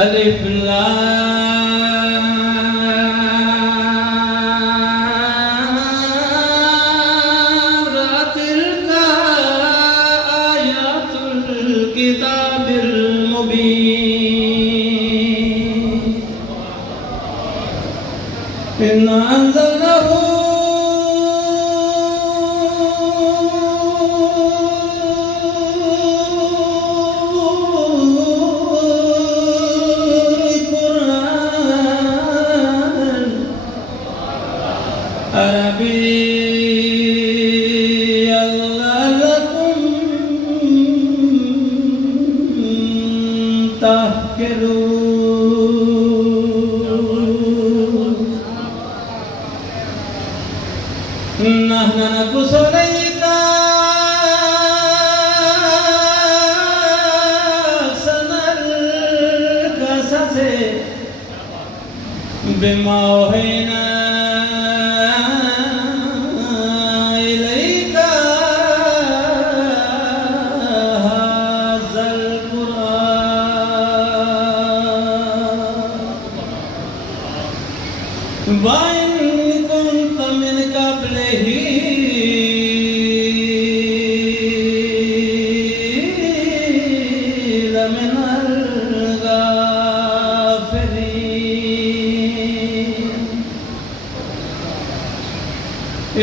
अलिफ लाम रा तिल्का आयातुल किताबिल मुबीन इन्ना अंज़लनाहु नहनु नक़ुस्सु अलैका अहसनल क़ससि बिमा औहैना इलैका हाज़ल क़ुरआन व इन कुन्त मिन क़ब्लिही लमिनल गाफ़िलीन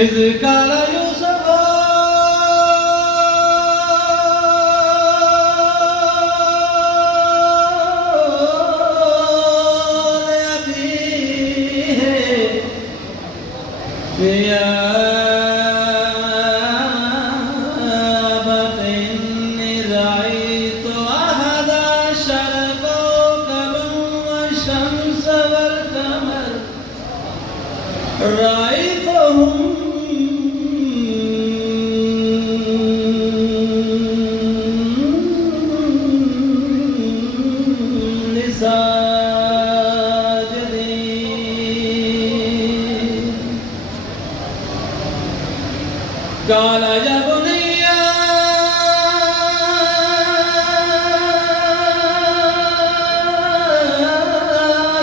इज़ क़ाल यूसुफ़ या अबत इन्नी रअयतु अहद अशर कौकबन वश्शम्स वल्क़मर रअयतुहुम लि साजिदीन قال يا بني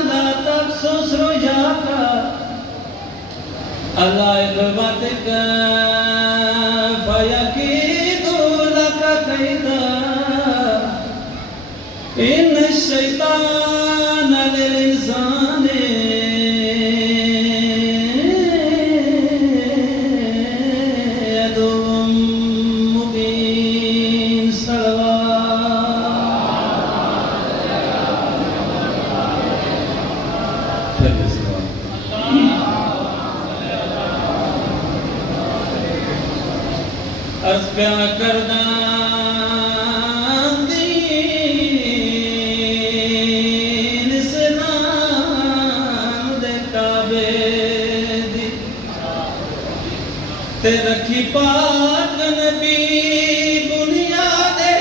لا تقصص رؤياك على إخوتك فيكيدوا لك كيدا إن الشيطان للإنسان करदा दीन इस्लाम दे काबे दी ते रखी पाक नबी बुनियादे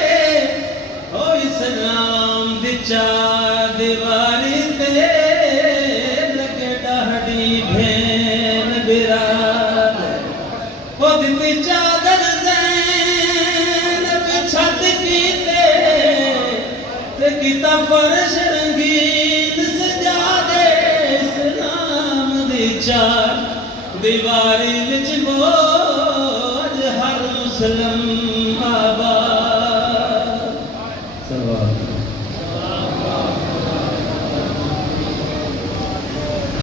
ओ इस्लाम दी चार दीवारी ते लगे डाहड़ी भेन बिराद ओ दी चादर किता फर्श रंगीन सजादे इस्लाम दी चार दीवारी विच वो